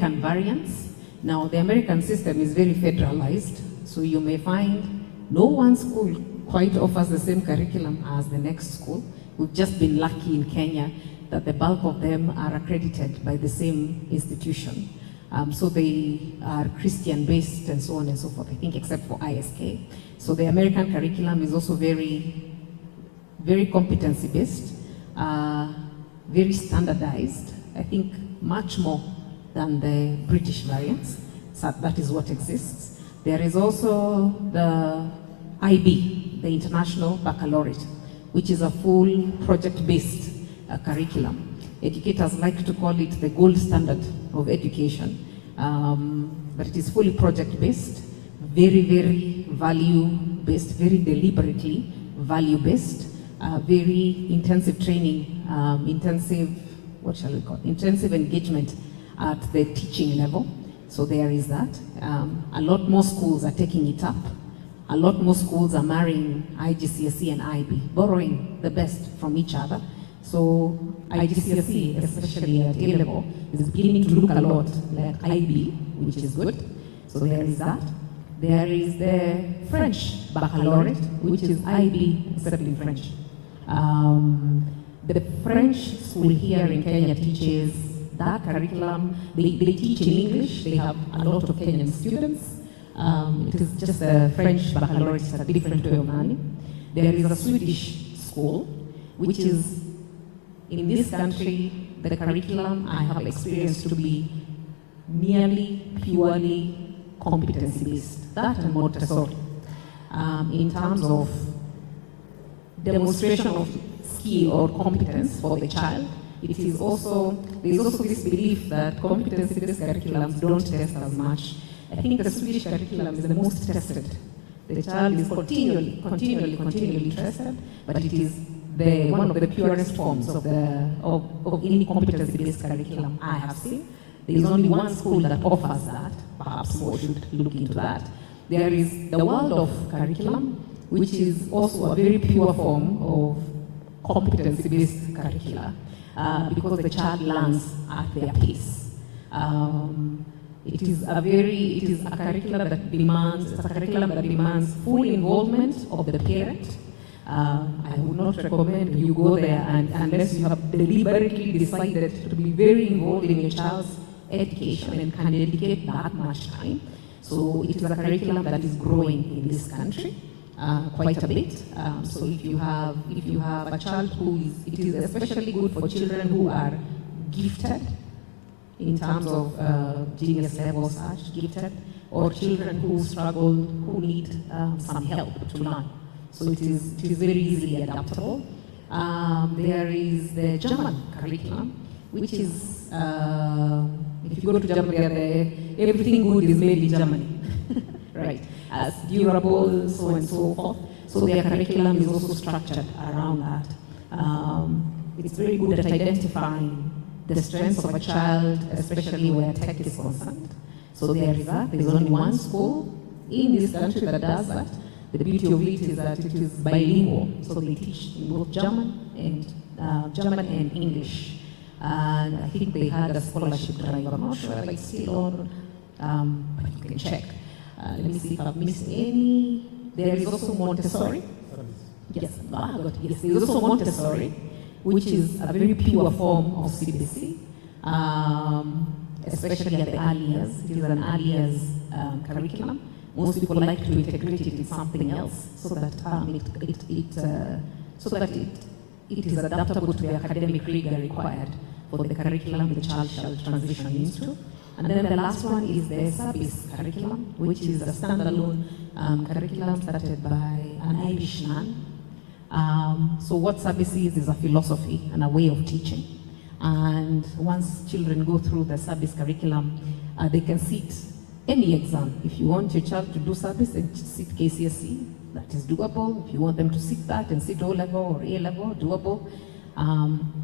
variants. Now, the American system is very federalized, so you may find no one school quite offers the same curriculum as the next school. We've just been lucky in Kenya that the bulk of them are accredited by the same institution. So they are Christian-based and so on and so forth, I think, except for ISK. So the American curriculum is also very, very competency-based, very standardized, I think much more than the British variants. So that is what exists. There is also the IB, the International Baccalaureate, which is a full project-based curriculum. Educators like to call it the gold standard of education, but it is fully project-based, very, very value-based, very deliberately value-based, very intensive training, intensive engagement at the teaching level. So there is that. A lot more schools are taking it up. A lot more schools are marrying IGCSE and IB, borrowing the best from each other. So IGCSE, especially at A level, is beginning to look a lot like IB, which is good. So there is that. There is the French baccalaureate, which is IB, except in French. The French school here in Kenya teaches that curriculum. They teach in English. They have a lot of Kenyan students. It is just a French baccalaureate, it's a different way of learning. There is a Swedish school, which is, in this country, the curriculum I have experienced to be nearly purely competency-based, that and Montessori. In terms of demonstration of skill or competence for the child, it is also, there is also this belief that competency-based curriculums don't test as much. I think the Swedish curriculum is the most tested. The child is continually tested, but it is one of the purest forms of any competency-based curriculum I have seen. There is only one school that offers that. Perhaps more should look into that. There is the world of curriculum, which is also a very pure form of competency-based curricula, because the child learns at their pace. It is a curriculum that demands full involvement of the parent. I would not recommend you go there unless you have deliberately decided to be very involved in your child's education and can dedicate that much time. So it is a curriculum that is growing in this country quite a bit. So if you have a child it is especially good for children who are gifted in terms of genius level such, gifted, or children who struggle, who need some help to learn. So it is very easily adaptable. There is the German curriculum, which is, if you go to Germany, everything good is made in Germany, right? As durable, so and so forth. So their curriculum is also structured around that. It's very good at identifying the strengths of a child, especially where tech is concerned. So there is that. There is only one school in this country that does that. The beauty of it is that it is bilingual. So they teach in both German and English. And I think they had a scholarship drive. I'm not sure if it's still on, but you can check. Let me see if I've missed any. There is also Montessori. Yes, yes, there is also Montessori, which is a very pure form of CBC, especially at the early years. It is an early years curriculum. Most people like to integrate it in something else so that it is adaptable to the academic rigor required for the curriculum the child shall transition into. And then the last one is the service curriculum, which is a standalone curriculum started by an Irish nun. So what service is a philosophy and a way of teaching. And once children go through the service curriculum, they can sit any exam. If you want your child to do service and sit KCSE, that is doable. If you want them to sit that and sit O-level or A-level, doable.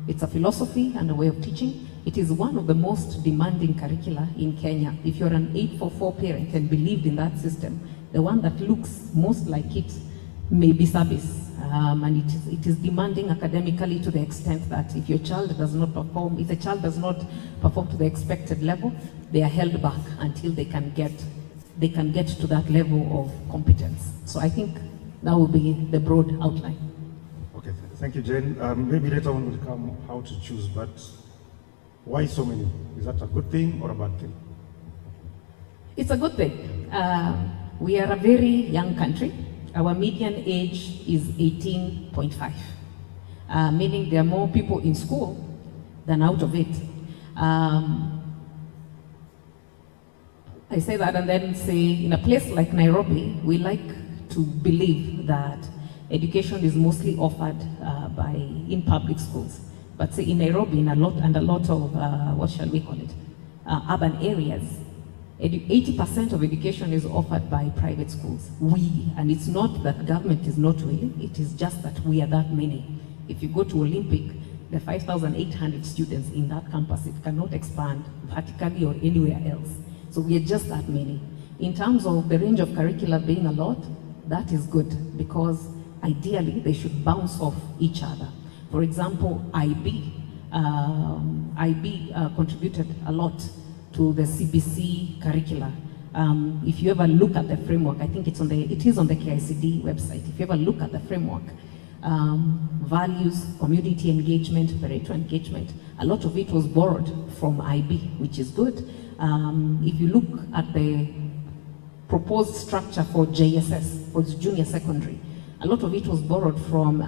It's a philosophy and a way of teaching. It is one of the most demanding curricula in Kenya. If you're an 844 parent and believed in that system, the one that looks most like it may be service. And it is demanding academically to the extent that if your child does not perform, if the child does not perform to the expected level, they are held back until they can get to that level of competence. So I think that will be the broad outline. Okay, thank you, Jane. Maybe later on will come how to choose, but why so many? Is that a good thing or a bad thing? It's a good thing. We are a very young country. Our median age is 18.5, meaning there are more people in school than out of it. I say that and then say, in a place like Nairobi, we like to believe that education is mostly offered in public schools. But say in Nairobi, a lot of, what shall we call it, urban areas, 80% of education is offered by private schools. And it's not that government is not willing, it is just that we are that many. If you go to Olympic, the 5,800 students in that campus, it cannot expand vertically or anywhere else. So we are just that many. In terms of the range of curricula being a lot, that is good, because ideally they should bounce off each other. For example, IB contributed a lot to the CBC curricula. If you ever look at the framework, I think it is on the KICD website. If you ever look at the framework, values, community engagement, parental engagement, a lot of it was borrowed from IB, which is good. If you look at the proposed structure for JSS, for junior secondary, a lot of it was borrowed from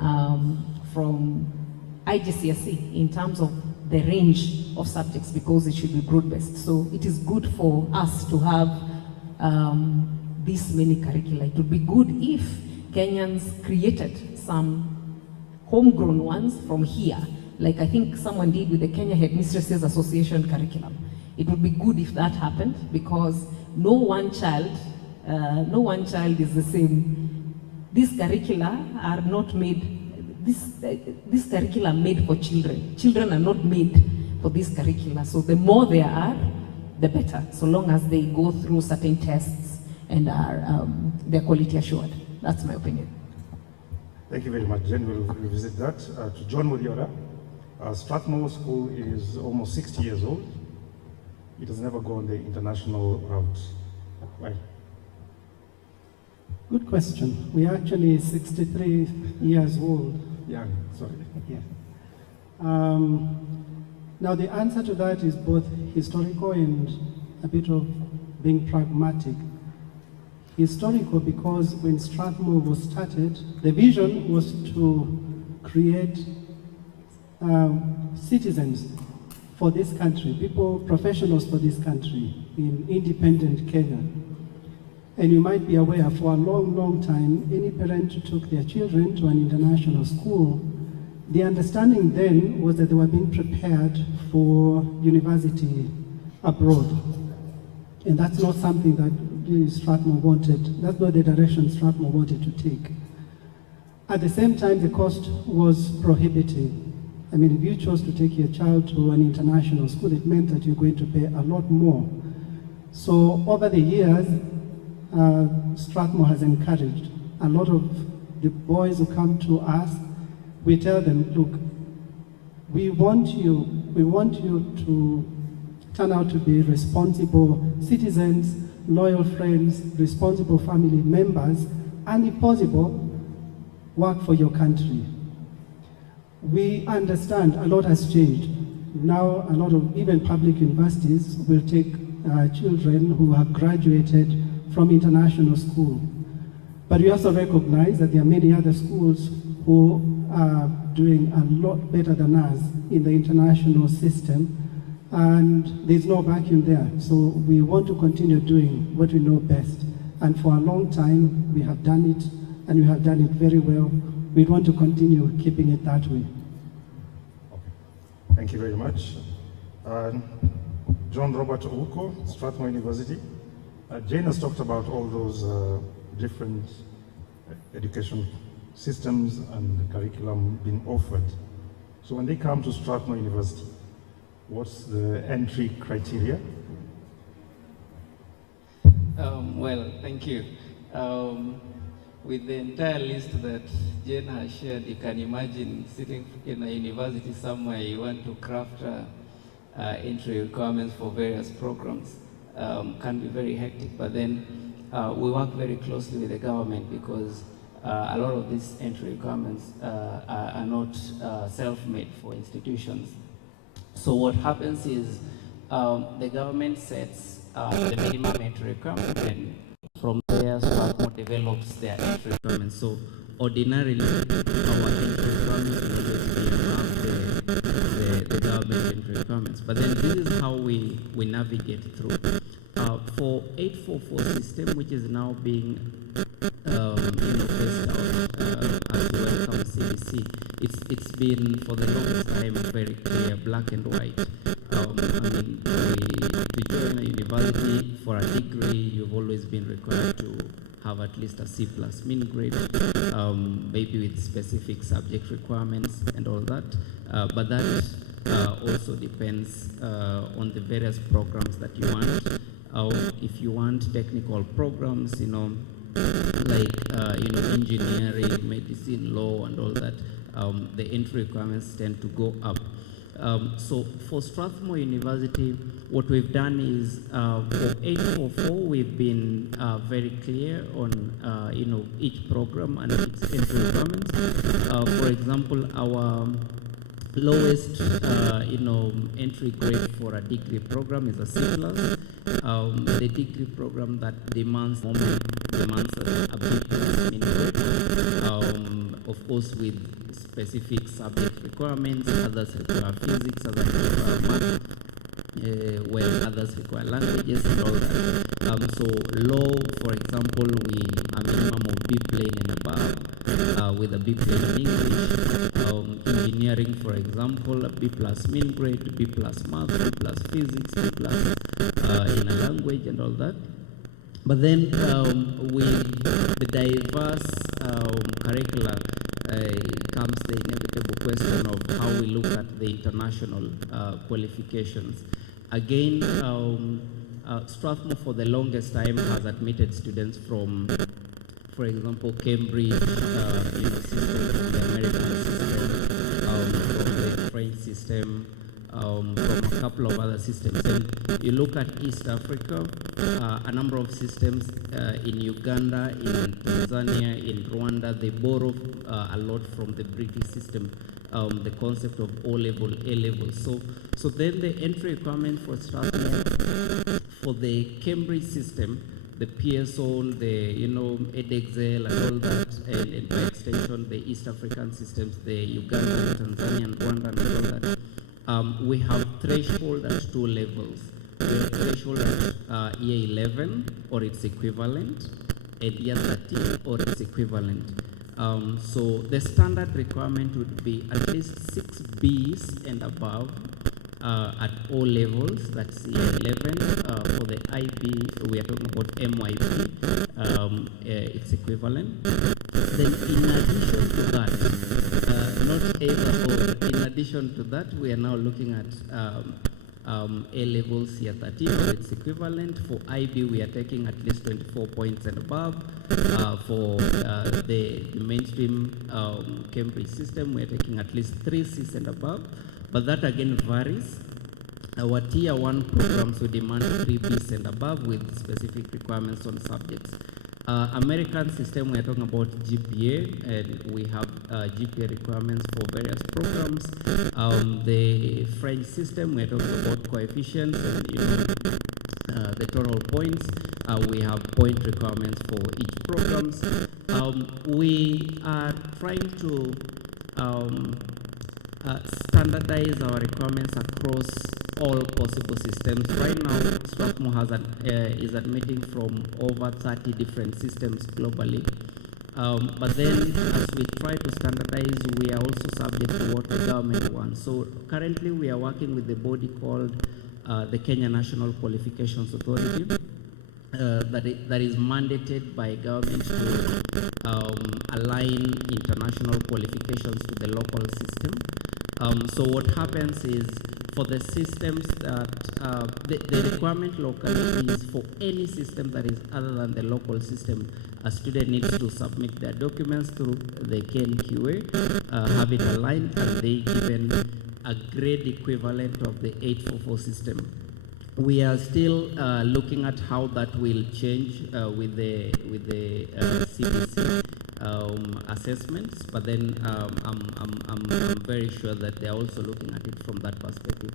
IGCSE in terms of the range of subjects, because it should be broad-based. So it is good for us to have this many curricula. It would be good if Kenyans created some homegrown ones from here, like I think someone did with the Kenya Headmistresses Association curriculum. It would be good if that happened, because no one child is the same. These curricula are not made. This curricula are made for children. Children are not made for this curricula. So the more there are, the better, so long as they go through certain tests and are they're quality assured. That's my opinion. Thank you very much, Jen. We'll revisit that. To John Muriora, Strathmore School is almost 60 years old. It has never gone the international route. Why? Good question. We're actually 63 years old. Young, sorry. Yeah. Now the answer to that is both historical and a bit of being pragmatic. Historical because when Strathmore was started, the vision was to create citizens for this country, people, professionals for this country in independent Kenya. And you might be aware, for a long, long time, any parent who took their children to an international school, the understanding then was that they were being prepared for university abroad. And that's not something that Strathmore wanted. That's not the direction Strathmore wanted to take. At the same time, the cost was prohibitive. I mean, if you chose to take your child to an international school, it meant that you're going to pay a lot more. So over the years, Strathmore has encouraged a lot of the boys who come to us. We tell them, look, we want you to turn out to be responsible citizens, loyal friends, responsible family members, and if possible, work for your country. We understand a lot has changed. Now a lot of even public universities will take children who have graduated from international school. But we also recognize that there are many other schools who are doing a lot better than us in the international system, and there's no vacuum there. So we want to continue doing what we know best. And for a long time, we have done it, and we have done it very well. We want to continue keeping it that way. Okay. Thank you very much. John Robert Ouko, Strathmore University. Jane has talked about all those different education systems and curriculum being offered. So when they come to Strathmore University, what's the entry criteria? Well, thank you. With the entire list that Jane has shared, you can imagine sitting in a university somewhere, you want to craft entry requirements for various programs can be very hectic, but then we work very closely with the government because a lot of these entry requirements are not self-made for institutions. So what happens is the government sets the minimum entry requirement, and from there, Strathmore develops their entry requirements. So ordinarily, our entry requirements will always be above the government entry requirements. But then this is how we navigate through. For 844 system, which is now being phased out as we welcome CBC, it's been for the longest time very clear, black and white. To join a university for a degree, you've always been required to have at least a C+ mean grade, maybe with specific subject requirements and all that. But that also depends on the various programs that you want. If you want technical programs, like engineering, medicine, law, and all that, the entry requirements tend to go up. So for Strathmore University, what we've done is for 844, we've been very clear on each program and its entry requirements. For example, our lowest entry grade for a degree program is a C+. The degree program that demands a B+ mean grade, of course with specific subject requirements. Others require physics, others require math, others require languages and all that. So law, for example, a minimum of B plain and above, with a B plain in English. Engineering, for example, a B+ mean grade, B+ math, B+ physics, B+ in a language and all that. But then with the diverse curricula comes the inevitable question of how we look at the international qualifications. Again, Strathmore for the longest time has admitted students from, for example, Cambridge system, the American system, from the French system, from a couple of other systems. And you look at East Africa, a number of systems in Uganda, in Tanzania, in Rwanda, they borrow a lot from the British system, the concept of O-level, A-level. So then the entry requirement for Strathmore for the Cambridge system, the PSO, the EdExcel and all that, and by extension the East African systems, the Ugandan, Tanzanian, Rwandan and all that. We have threshold at 2 levels. We have threshold at year 11 or its equivalent, and year 13 or its equivalent. So the standard requirement would be at least 6 Bs and above at all levels. That's year 11. For the IB, we are talking about MYP, its equivalent. Then in addition to that, not either or, in addition to that, we are now looking at A levels year 13 or its equivalent. For IB, we are taking at least 24 points and above. For the mainstream Cambridge system, we are taking at least 3 Cs and above. But that again varies. Our tier 1 programs will demand 3 Bs and above with specific requirements on subjects. American system, we are talking about GPA, and we have GPA requirements for various programs. The French system, we are talking about coefficients and the total points. We have point requirements for each programs. We are trying to standardize our requirements across all possible systems. Right now, Strathmore is admitting from over 30 different systems globally. But then, as we try to standardize, we are also subject to what the government wants. So currently, we are working with the body called the Kenya National Qualifications Authority. That is mandated by government to align international qualifications to the local system. So what happens is, for the systems that the requirement locally is for any system that is other than the local system, a student needs to submit their documents through the KNQA, have it aligned, and they given a grade equivalent of the 844 system. We are still looking at how that will change with the CBC assessments, but then I'm very sure that they are also looking at it from that perspective.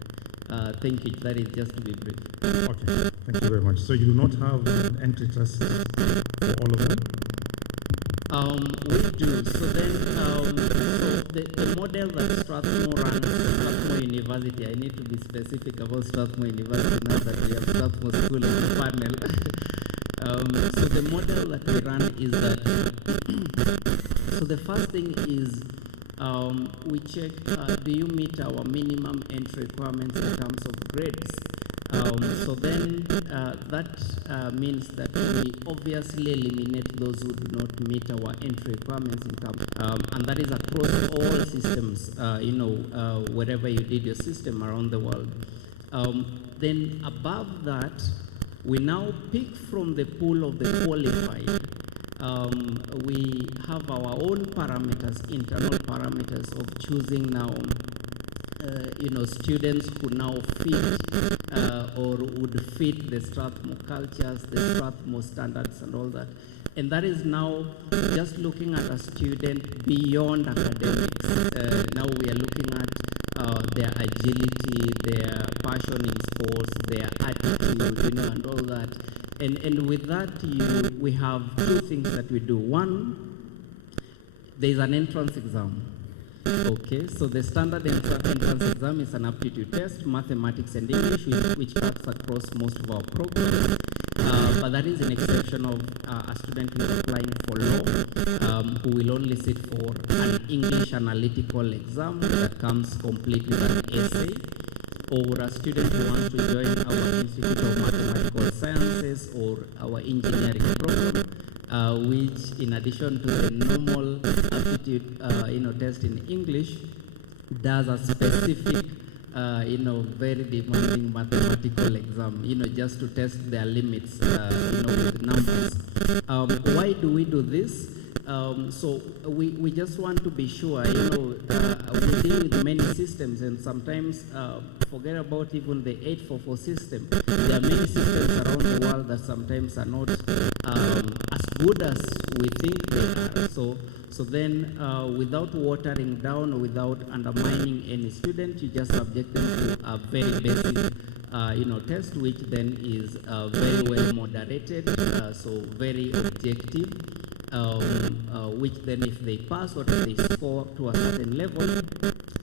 Thank you. That is just to be brief. Okay, thank you very much. So you do not have an entry test for all of them? We do. So then, so the model that Strathmore runs, Strathmore University, I need to be specific about Strathmore University now that we have Strathmore School on the panel. So the model that we run is that, so the first thing is we check, do you meet our minimum entry requirements in terms of grades? So then that means that we obviously eliminate those who do not meet our entry requirements in terms, and that is across all systems, wherever you did your system around the world. Then above that, we now pick from the pool of the qualified. We have our own parameters, internal parameters of choosing now students who now fit or would fit the Strathmore cultures, the Strathmore standards and all that. And that is now just looking at a student beyond academics. Now we are looking at their agility, their passion in sports, their attitude, and all that. And with that, we have two things that we do. One, there is an entrance exam. Okay, so the standard entrance exam is an aptitude test, mathematics and English, which cuts across most of our programs. But that is an exception of a student who is applying for law, who will only sit for an English analytical exam that comes complete with an essay, or a student who wants to join our Institute of Mathematical Sciences or our engineering program, which, in addition to the normal aptitude, test in English, does a specific, very demanding mathematical exam, just to test their limits, with numbers. Why do we do this? So we just want to be sure, we deal with many systems, and sometimes forget about even the 844 system. There are many systems around the world that sometimes are not as good as we think they are. So then, without watering down or without undermining any student, you just subject them to a very basic test, which then is very well moderated, so very objective. Which then, if they pass or if they score to a certain level,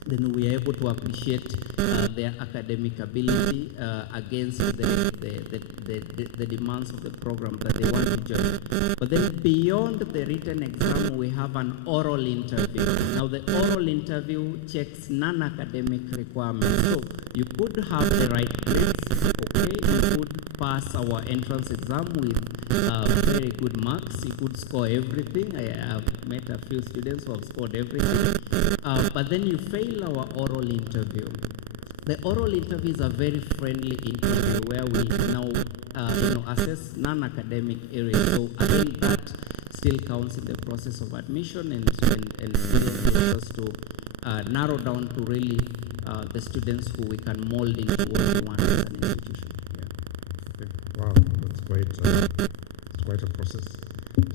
then we are able to appreciate their academic ability against the demands of the program that they want to join. But then beyond the written exam, we have an oral interview. Now the oral interview checks non-academic requirements. So you could have the right grades, okay? You could pass our entrance exam with very good marks. You could score everything. I have met a few students who have scored everything. But then you fail our oral interview. The oral interview is a very friendly interview where we now assess non-academic areas. So I think that still counts in the process of admission and still helps us to narrow down to really the students who we can mold into what we want as an institution. Yeah. Okay. Wow, that's quite a process.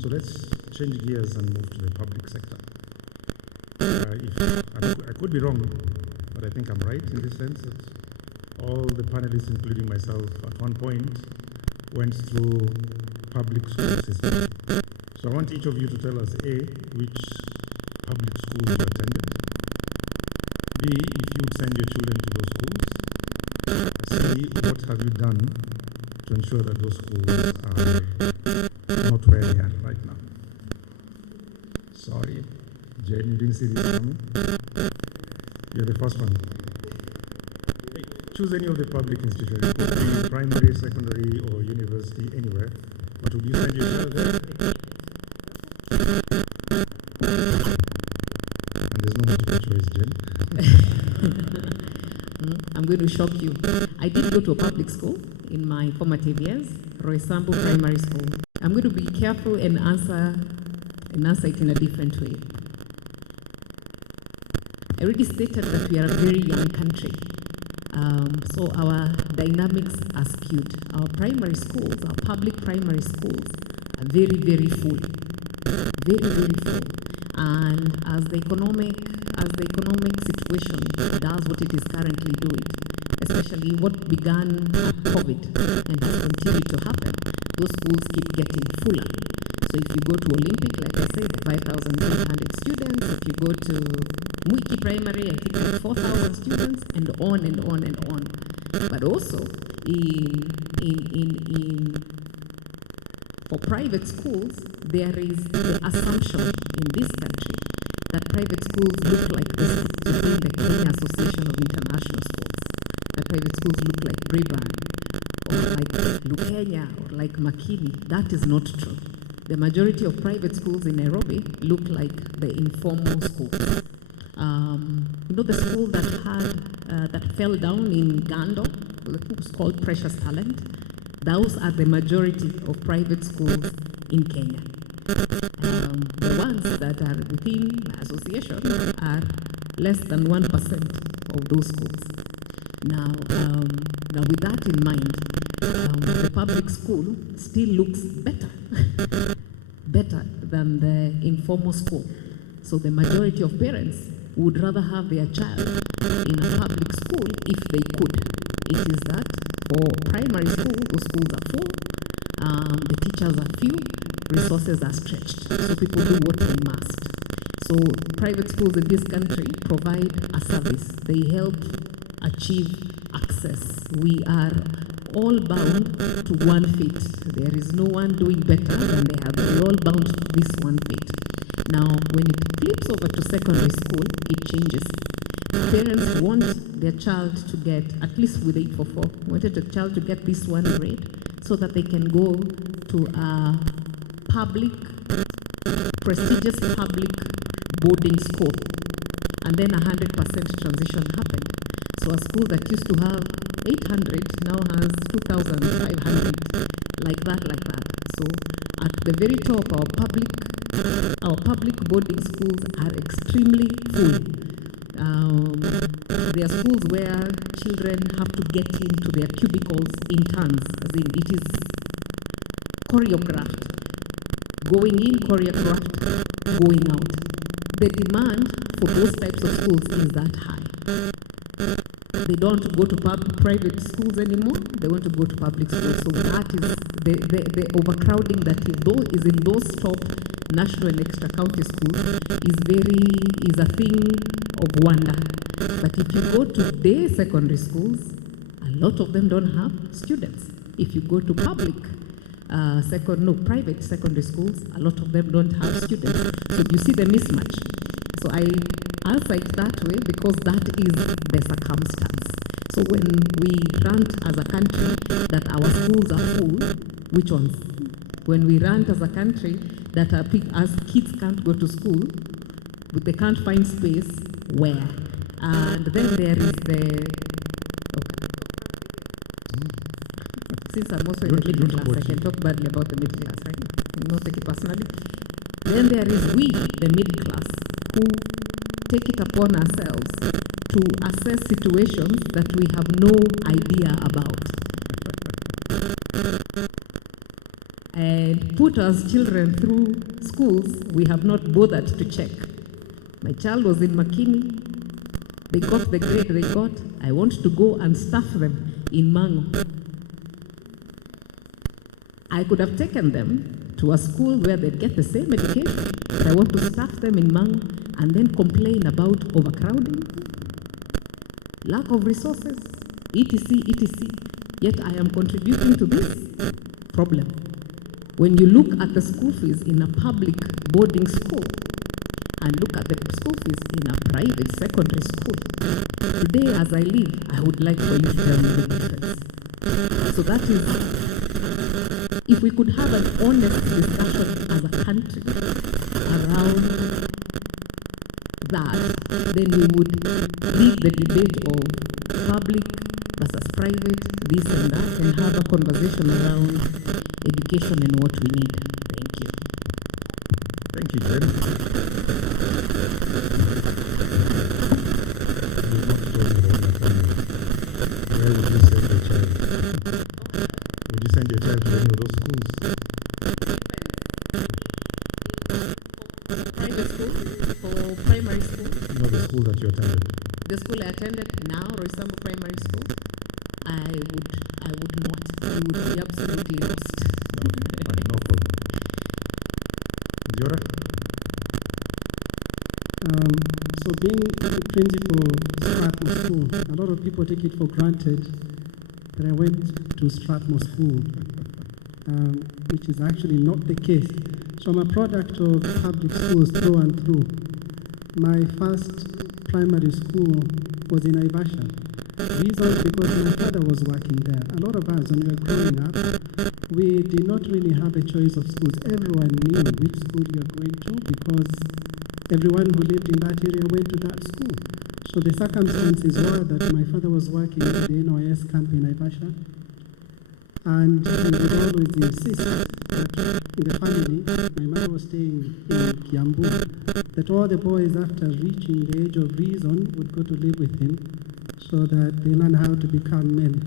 So let's change gears and move to the public sector. I could be wrong, but I think I'm right in the sense that all the panelists, including myself, at one point went through public school system. So I want each of you to tell us A, which public schools you attended, B, if you would send your children to those schools, C, what have you done to ensure that those schools are not where they are right now. Sorry, Jane, you didn't see this coming? You're the first one. Choose any of the public institutions. It could be primary, secondary, or university, anywhere. But would you send your child there? And there's no multiple choice, Jen. I'm going to shock you. I did go to a public school in my formative years, Roysambu Primary School. I'm going to be careful and answer it in a different way. I already stated that we are a very young country. So our dynamics are skewed. Our primary schools, our public primary schools, are very, very full. Very, very full. And as the economic situation does what it is currently doing, especially what began at COVID and has continued to happen, those schools keep getting fuller. So if you go to Olympic, like I said, 5,800 students. If you go to Mwiki Primary, I think like 4,000 students, and on and on and on. But also for private schools, there is the assumption in this country that private schools look like this within the Kenya Association of International Schools. That private schools look like Braeburn or like Lukenya or like Makini. That is not true. The majority of private schools in Nairobi look like the informal schools. You know the school that fell down in Gando, it was called Precious Talent? Those are the majority of private schools in Kenya. The ones that are within the association are less than 1% of those schools. Now with that in mind, the public school still looks better, better than the informal school. So the majority of parents would rather have their child in a public school if they could. It is that for primary school, those schools are full, the teachers are few, resources are stretched, so people do what they must. So private schools in this country provide a service. They help achieve access. We are all bound to one fate. There is no one doing better than the other. We're all bound to this one fate. Now, when it flips over to secondary school, it changes. Parents want their child to get, at least with 844, wanted the child to get this one grade so that they can go to a public, prestigious public boarding school. And then 100% transition happened. So a school that used to have 800 now has 2,500, like that. So at the very top, our public boarding schools are extremely full. There are schools where children have to get into their cubicles in turns, as in it is choreographed. Going in, choreographed, going out. The demand for those types of schools is that high. They don't go to private schools anymore. They want to go to public schools. So that is the overcrowding that is in those top national and extra county schools is a thing of wonder. But if you go to day secondary schools, a lot of them don't have students. If you go to private secondary schools, a lot of them don't have students. So you see the mismatch. So I answer it that way because that is the circumstance. So when we rant as a country that our schools are full, which ones? When we rant as a country that as kids can't go to school, but they can't find space, where? And then there is since I'm also in the middle class, I can talk badly about the middle class, right? I'm not take it personally. Then there is we, the middle class, who take it upon ourselves to assess situations that we have no idea about. And put our children through schools we have not bothered to check. My child was in Makini. They got the grade they got. I want to go and staff them in Mango. I could have taken them to a school where they'd get the same education, but I want to staff them in Mango and then complain about overcrowding, lack of resources, etc., etc. Yet I am contributing to this problem. When you look at the school fees in a public boarding school and look at the school fees in a private secondary school, today as I live, I would like for you to tell me the difference. So that is, if we could have an honest discussion as a country around that, then we would leave the debate of public versus private, this and that, and have a conversation around education and what we need. Thank you. Thank you, Jen. school that you attended? The school I attended now, Roysambu Primary School, I would not. You would be absolutely lost. Okay, fine, no problem. Diora? So being the principal of Strathmore School, a lot of people take it for granted that I went to Strathmore School, which is actually not the case. So I'm a product of public schools through and through. My first primary school was in Naivasha. Reason because my father was working there. A lot of us, when we were growing up, we did not really have a choice of schools. Everyone knew which school you were going to because everyone who lived in that area went to that school. So the circumstances were that my father was working at the NOS camp in Naivasha, and he would always insist that in the family, my mother was staying in Kiambu, that all the boys after reaching the age of reason would go to live with him so that they learn how to become men.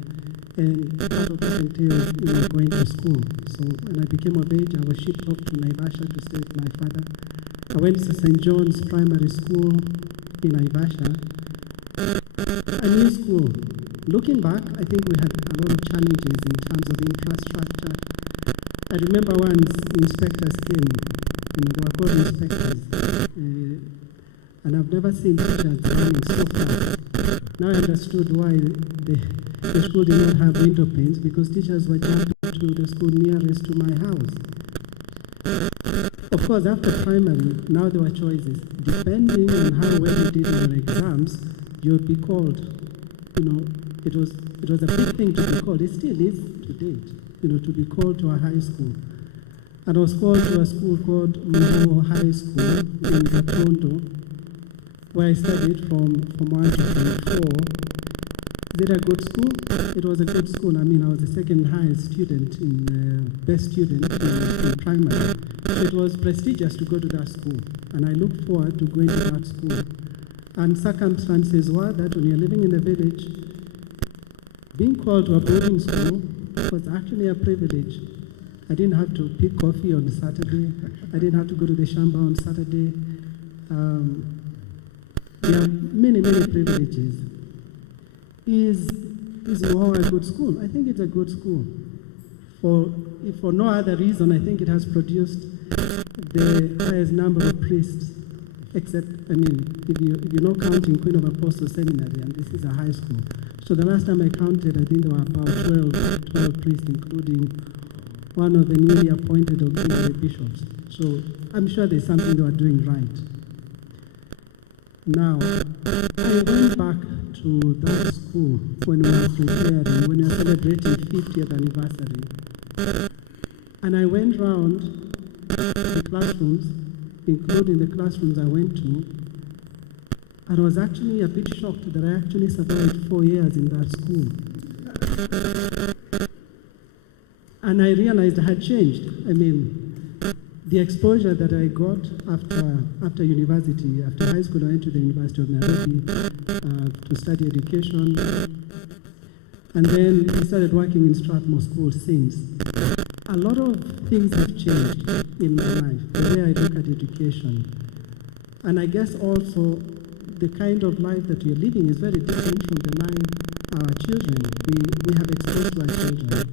And part of this entails, going to school. So when I became of age, I was shipped off to Naivasha to stay with my father. I went to St. John's Primary School in Naivasha, a new school. Looking back, I think we had a lot of challenges in terms of infrastructure. I remember once inspectors came, they were called inspectors, and I've never seen teachers running so fast. Now I understood why the school did not have window panes, because teachers were jumping to the school nearest to my house. Of course, after primary, now there were choices. Depending on how well you did in your exams, you would be called. It was a big thing to be called. It still is to date, to be called to a high school. And I was called to a school called Muho High School in Gatondo, where I studied from 1 to grade 4. Is it a good school? It was a good school. I was the second highest student best student in primary. It was prestigious to go to that school, and I looked forward to going to that school. And circumstances were that when you're living in the village, being called to a boarding school was actually a privilege. I didn't have to pick coffee on Saturday. I didn't have to go to the shamba on Saturday. There are many, many privileges. Is Moho a good school? I think it's a good school. If for no other reason, I think it has produced the highest number of priests, except, if you're not counting Queen of Apostles Seminary, and this is a high school. So the last time I counted, I think there were about 12 priests, including one of the newly appointed auxiliary bishops. So I'm sure there's something they were doing right. Now, I went back to that school when we were preparing, when we were celebrating 50th anniversary. And I went round the classrooms, including the classrooms I went to, and I was actually a bit shocked that I actually survived 4 years in that school. And I realized I had changed. The exposure that I got after university, after high school, I went to the University of Nairobi to study education. And then I started working in Strathmore School since. A lot of things have changed in my life, the way I look at education. And I guess also the kind of life that we're living is very different from the life our children, we have exposed to our children.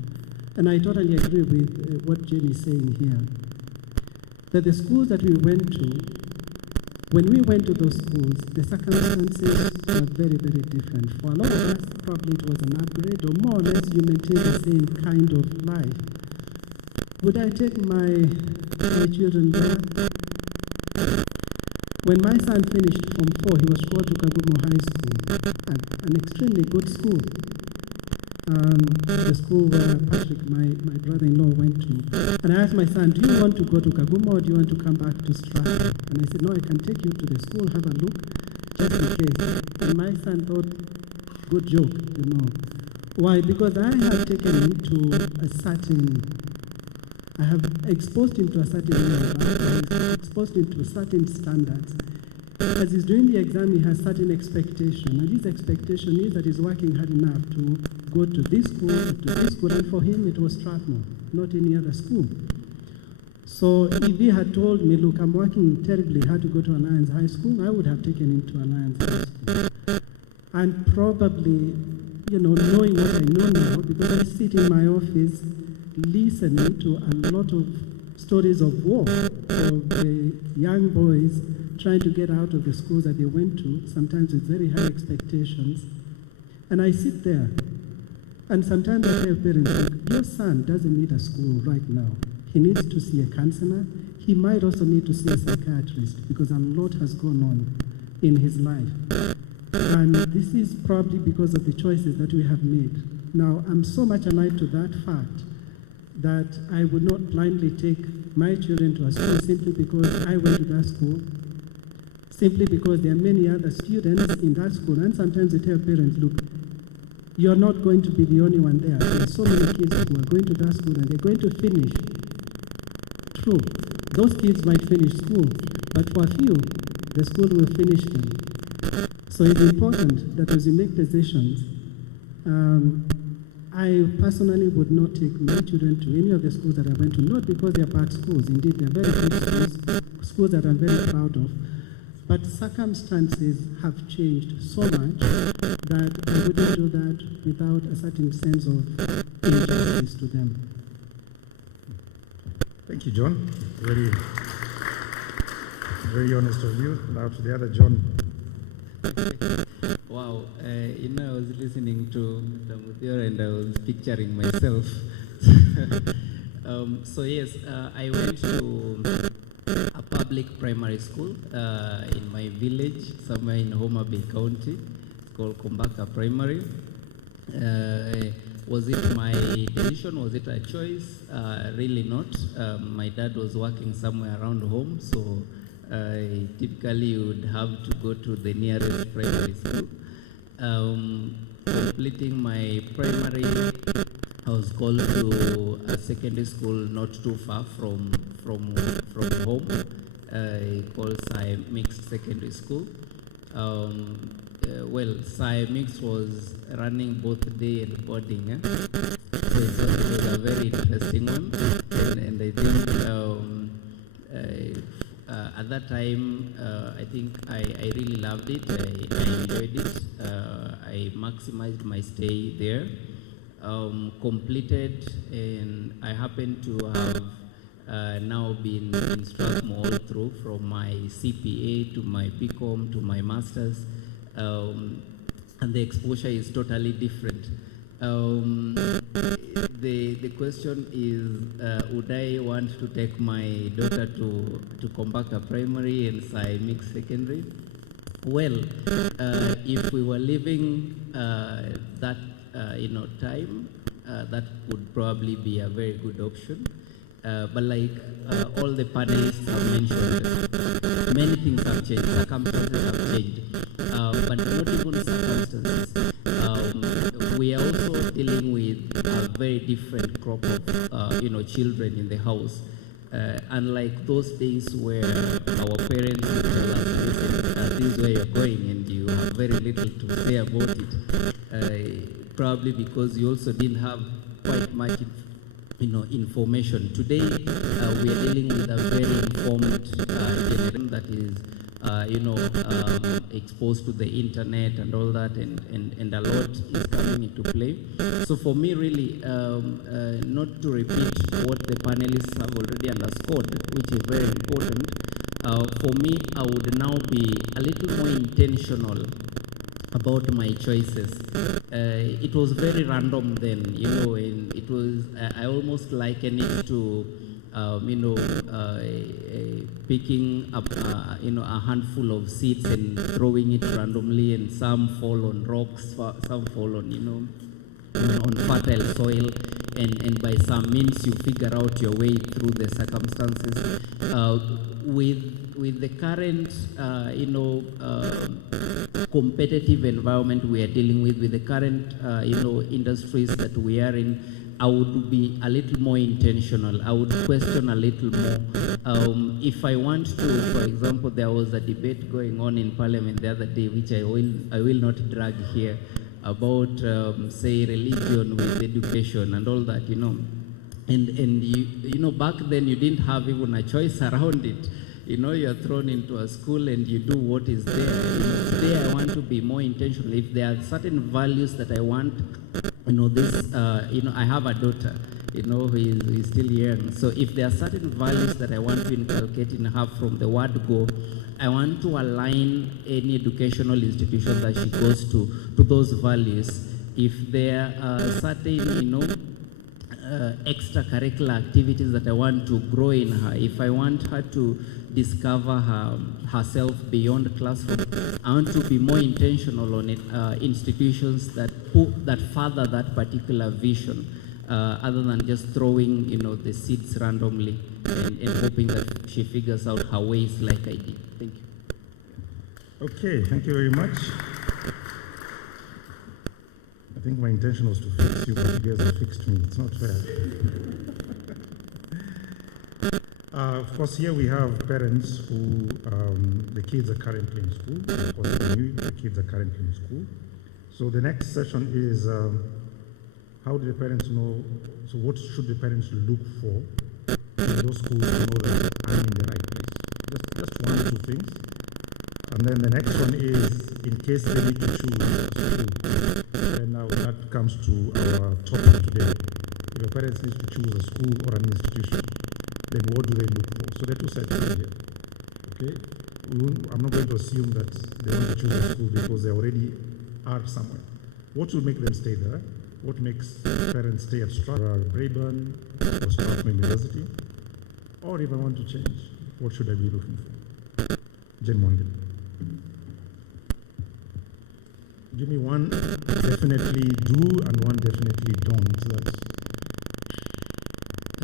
And I totally agree with what Jane is saying here. That the schools that we went to, when we went to those schools, the circumstances were very, very different. For a lot of us, probably it was an upgrade, or more or less you maintain the same kind of life. Would I take my children there? When my son finished Form 4, he was called to Kagumo High School, an extremely good school. The school where Patrick, my brother-in-law, went to. And I asked my son, do you want to go to Kagumo or do you want to come back to Strathmore? And I said, no, I can take you to the school, have a look, just in case. And my son thought, good joke, Why? Because I have taken him to I have exposed him to a certain level, I have exposed him to certain standards. As he's doing the exam, he has certain expectation, and his expectation is that he's working hard enough to go to this school, and for him it was Strathmore, not any other school. So if he had told me, look, I'm working terribly hard to go to Alliance High School, I would have taken him to Alliance High School. And probably, knowing what I know now, because I sit in my office listening to a lot of stories of war, of the young boys trying to get out of the schools that they went to, sometimes with very high expectations. And I sit there, and sometimes I tell parents, look, your son doesn't need a school right now. He needs to see a counselor. He might also need to see a psychiatrist because a lot has gone on in his life. And this is probably because of the choices that we have made. Now, I'm so much alive to that fact that I would not blindly take my children to a school simply because I went to that school, simply because there are many other students in that school. And sometimes they tell parents, look, you're not going to be the only one there. There are so many kids who are going to that school and they're going to finish. True, those kids might finish school, but for a few, the school will finish them. So it's important that as you make decisions, I personally would not take my children to any of the schools that I went to, not because they're bad schools. Indeed, they're very good schools, schools that I'm very proud of. But circumstances have changed so much that I wouldn't do that without a certain sense of injustice to them. Thank you, John. Very, very honest of you. Now to the other John. Wow, I was listening to Mr. Muthiora and I was picturing myself. So yes, I went to a public primary school in my village, somewhere in Homa Bay County. It's called Kumbaka Primary. Was it my decision? Was it a choice? Really not. My dad was working somewhere around home, so typically you would have to go to the nearest primary school. Completing my primary, I was called to a secondary school not too far from home, called Sai Mixed Secondary School. Sai Mixed was running both day and boarding. So it was a very interesting one, and I think at that time, I think I really loved it. I enjoyed it. I maximized my stay there. Completed, and I happen to have now been in Strathmore all through, from my CPA to my BCom to my master's, and the exposure is totally different. The question is, would I want to take my daughter to Kumbaka Primary and Sai Mixed Secondary? Well, if we were living that time, that would probably be a very good option. But like all the panelists have mentioned, many things have changed, circumstances have changed, but not even circumstances. We are also dealing with a very different crop of children in the house. Unlike those days where our parents would tell us, listen, this is where you're going and you have very little to say about it, probably because you also didn't have quite much information. Today, we are dealing with a very informed generation that is exposed to the internet and all that, and a lot is coming into play. So for me, really, not to repeat what the panelists have already underscored, which is very important, for me, I would now be a little more intentional about my choices. It was very random then, and it was, I almost liken it to picking up a handful of seeds and throwing it randomly, and some fall on rocks, some fall on on fertile soil, and by some means you figure out your way through the circumstances. With the current competitive environment we are dealing with the current industries that we are in, I would be a little more intentional. I would question a little more. If I want to, for example, there was a debate going on in Parliament the other day, which I will not drag here, about say religion with education and all that. And you know, back then you didn't have even a choice around it. You know, you're thrown into a school and you do what is there. Today I want to be more intentional. If there are certain values that I want, you know, I have a daughter, you know, who is still young. So if there are certain values that I want to inculcate in her from the word go, I want to align any educational institution that she goes to those values. If there are certain, you know, extracurricular activities that I want to grow in her, if I want her to discover herself beyond classroom, I want to be more intentional on it, institutions that further that particular vision, other than just throwing, you know, the seeds randomly and hoping that she figures out her ways like I did. Thank you. Okay, thank you very much. I think my intention was to fix you, but you guys have fixed me. It's not fair. Of course, here we have parents who, the kids are currently in school. Of course, the kids are currently in school. So the next session is, how do the parents know, so what should the parents look for in those schools to know that I'm in the right place? Just one or two things. And then the next one is, in case they need to choose a school, and now that comes to our topic today. If a parent needs to choose a school or an institution, then what do they look for? So there are two sides here. Okay? I'm not going to assume that they want to choose a school because they already are somewhere. What will make them stay there? What makes parents stay at Braeburn or Strathmore University? Or if I want to change, what should I be looking for? Jen Morgan. Give me one definitely do and one definitely don't.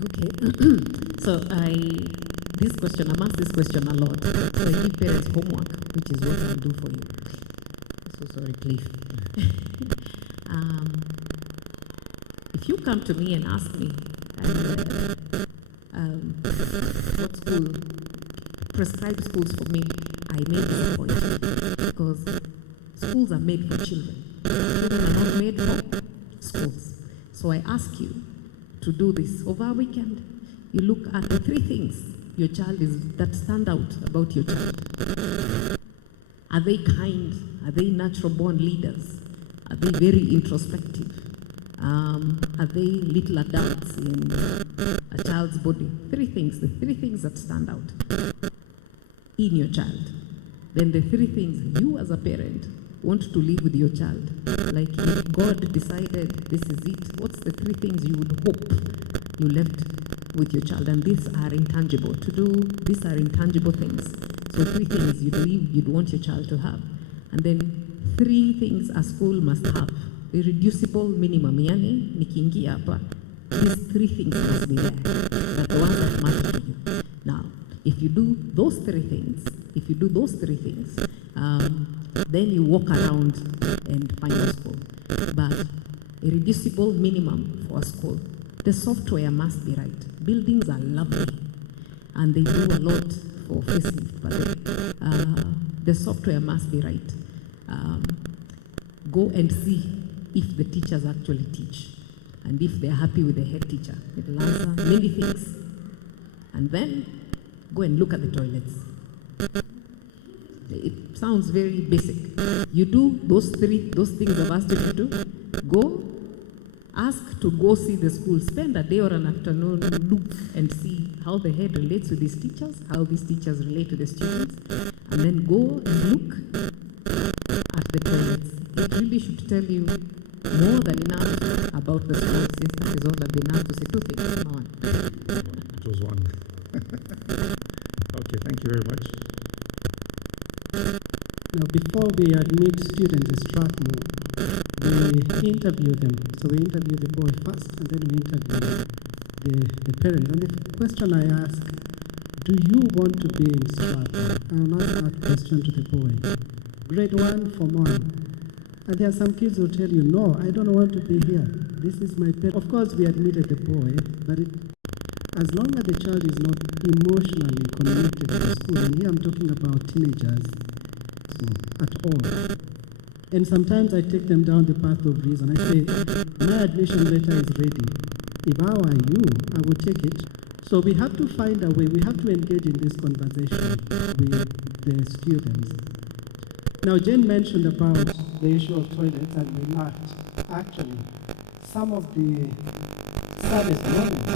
Okay. So this question, I'm asked this question a lot. So I give parents homework, which is what I'll do for you. So sorry, please. If you come to me and ask me what school, prescribe schools for me, I may disappoint you, because schools are made for children. Children are not made for schools. So I ask you to do this over a weekend. You look at the three things that stand out about your child. Are they kind? Are they natural born leaders? Are they very introspective? Are they little adults in a child's body? The three things that stand out in your child. Then the three things you as a parent want to live with your child. Like if God decided this is it, what's the three things you would hope you left with your child? And these are intangible. These are intangible things. So three things you'd want your child to have. And then three things a school must have. Irreducible minimum. Yani, nikiingia hapa, these three things must be there. That the ones that matter to you. Now, if you do those three things, then you walk around and find a school. But irreducible minimum for a school. The software must be right. Buildings are lovely, and they do a lot for facelift, but the software must be right. Go and see if the teachers actually teach, and if they're happy with the head teacher. It will answer many things. And then go and look at the toilets. It sounds very basic. You do those things I've asked you to do. Go, ask to go see the school. Spend a day or an afternoon, look and see how the head relates with these teachers, how these teachers relate to the students, and then go and look at the toilets. It really should tell you more than enough about the school, since that is all I've been asked to say. Two things. One. It was one. Okay, thank you very much. Now, before we admit students at Strathmore, we interview them. So we interview the boy first, and then we interview the parents. And the question I ask, do you want to be in Strathmore? I'll ask that question to the boy. Grade 1, Form 1. And there are some kids who tell you, no, I don't want to be here. This is my parent. Of course, we admitted the boy, but as long as the child is not emotionally connected to the school, and here I'm talking about teenagers, at all. And sometimes I take them down the path of reason. I say, my admission letter is ready. If I were you, I would take it. So we have to find a way, we have to engage in this conversation with the students. Now, Jane mentioned about the issue of toilets, and we lacked. Actually, some of the saddest moments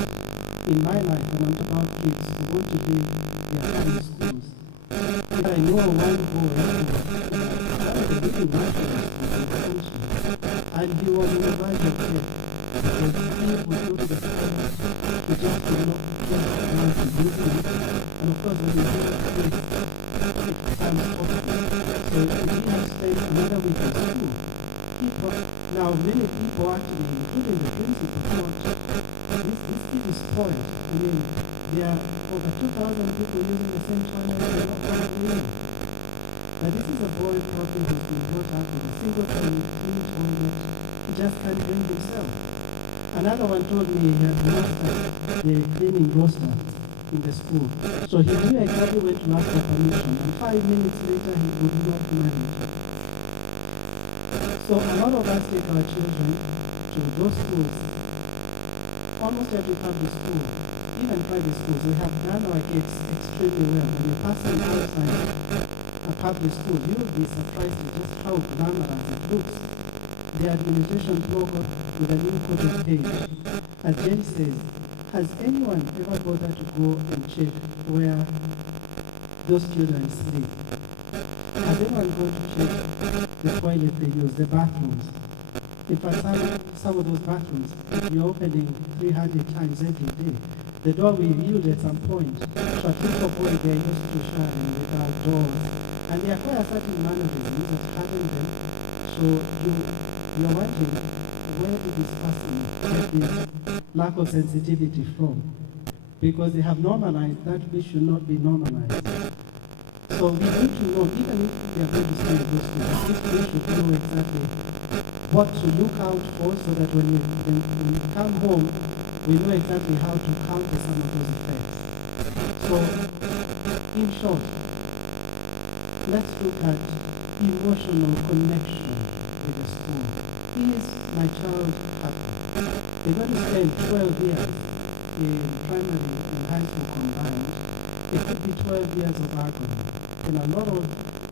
in my life when I'm talking about kids who want to leave their primary schools. I know one boy who was really nationalist in the country, and he was on the verge of death because he would go to the school, he just could not get around to using it, and of course when you do this, it becomes toxic. So if he had spent another week in school, now many people actually, including the principal, thought this kid is spoiled. I mean, there are over 2,000 people using the same toilet, they're not probably in. But this is a boy probably who's been brought up with a single toilet, clean toilet, he just can't bring himself. Another one told me he had mastered the cleaning roster in the school. So he knew exactly when to ask for permission, and 5 minutes later he would not manage. So a lot of us take our children to those schools. Almost every public school, even private schools, they have done our kids extremely well. When you're passing outside a public school, you will be surprised at just how glamorous it looks. The administration logo with a new coat of paint. As Jane says, has anyone ever bothered to go and check where those children sleep? Has anyone gone to check the toilet they use, the bathrooms? In fact, some of those bathrooms, you're opening 300 times every day. The door will yield at some point. So at least for boys, they're used to shutting without doors. And they acquire certain mannerisms of having them. So you're wondering, where did this person get this lack of sensitivity from? Because they have normalized that which should not be normalized. So we need to know, even if we are going to stay in those schools, at least we should know exactly what to look out for, so that when we come home, we know exactly how to counter some of those effects. So, in short, let's look at emotional connection with the school. Is my child happy? They're going to spend 12 years in primary and high school combined. It could be 12 years of agony. And a lot of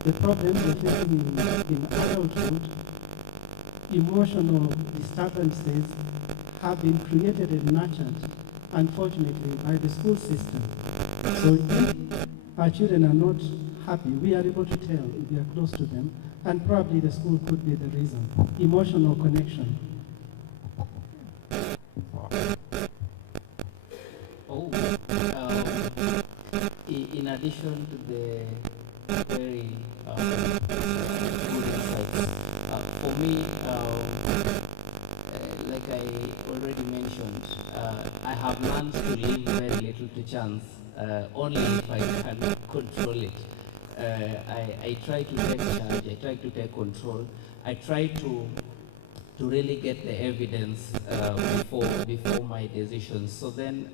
the problems we're facing in adulthood, emotional disturbances, have been created and nurtured, unfortunately, by the school system. So if our children are not happy, we are able to tell if we are close to them, and probably the school could be the reason. Emotional connection. In addition to the very good insights, for me, like I already mentioned, I have learned to leave very little to chance, only if I can control it. I try to take charge, I try to take control, I try to really get the evidence before my decisions. So then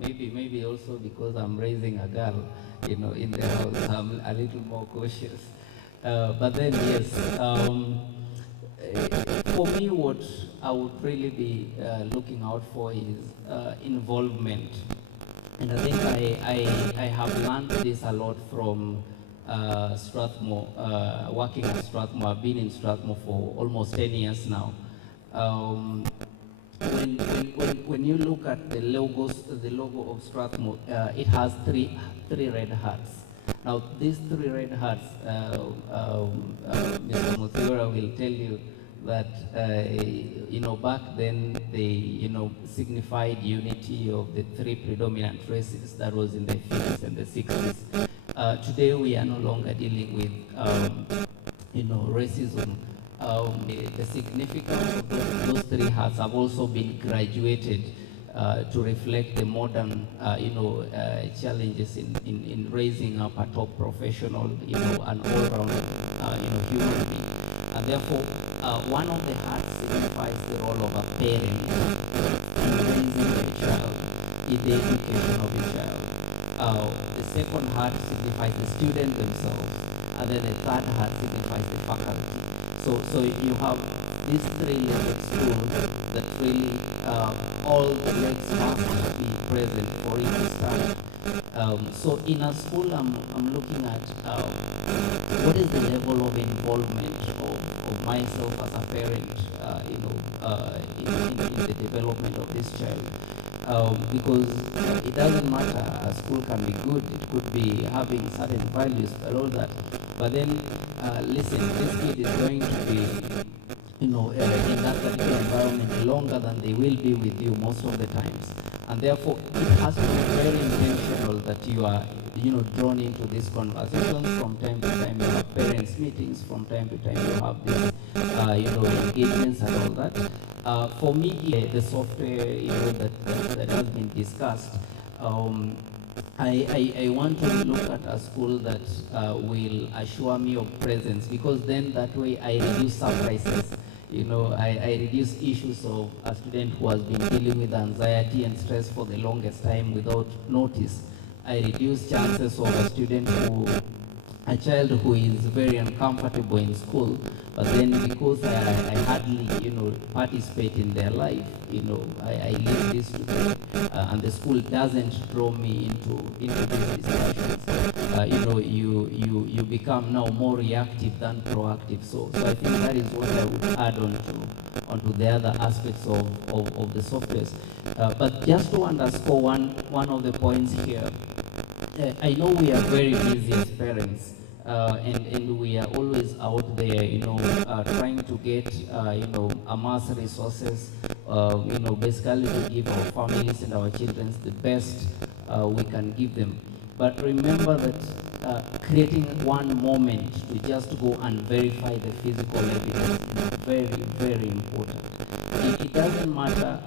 maybe also because I'm raising a girl, in the house, I'm a little more cautious. But then yes, for me, what I would really be looking out for is involvement. And I think I have learned this a lot from Strathmore, working at Strathmore. I've been in Strathmore for almost 10 years now. When you look at the logo of Strathmore, it has three red hearts. Now, these three red hearts, Mr. Muthiora will tell you that back then they signified unity of the three predominant races that was in the 50s and the 60s. Today we are no longer dealing with racism. The significance of those three hearts have also been graduated to reflect the modern challenges in raising up a top professional, an all-round human being. And therefore, one of the hearts signifies the role of a parent in raising a child, in the education of a child. The second heart signifies the student themselves, and then the third heart signifies the faculty. So you have these three-legged stools that really all the legs must be present for it to start. So in a school, I'm looking at what is the level of involvement of myself as a parent, in the development of this child. Because it doesn't matter, a school can be good, it could be having certain values and all that, but then listen, this kid is going to be in that particular environment longer than they will be with you most of the times. And therefore, it has to be very intentional that you are, drawn into these conversations. From time to time, you have parents' meetings. From time to time, you have these, engagements and all that. For me, the software, that has been discussed, I want to look at a school that will assure me of presence, because then that way I reduce surprises. I reduce issues of a student who has been dealing with anxiety and stress for the longest time without notice. I reduce chances of a child who is very uncomfortable in school, but then because I hardly, participate in their life, I leave this to them, and the school doesn't draw me into these discussions. You become now more reactive than proactive. So I think that is what I would add onto the other aspects of the softwares. But just to underscore one of the points here, I know we are very busy as parents, and we are always out there, trying to get, amass resources, basically to give our families and our children the best we can give them. But remember that creating one moment to just go and verify the physical evidence is very, very important. It doesn't matter,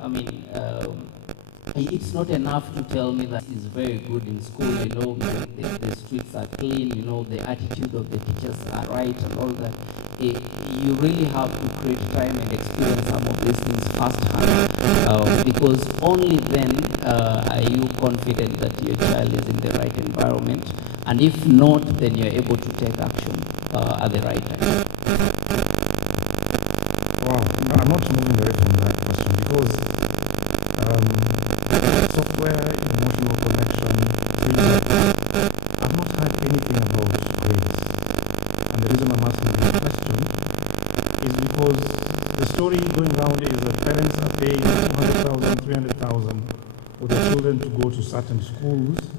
it's not enough to tell me that it's very good in school, the streets are clean, the attitude of the teachers are right and all that. You really have to create time and experience some of these things firsthand, because only then are you confident that your child is in the right environment, and if not, then you're able to take action at the right time. Wow, I'm not moving away from that question, because software, emotional connection, feedback, I've not heard anything about grades. And the reason I'm asking this question is because the story going around is that parents are paying 200,000, 300,000 for their children to go to certain schools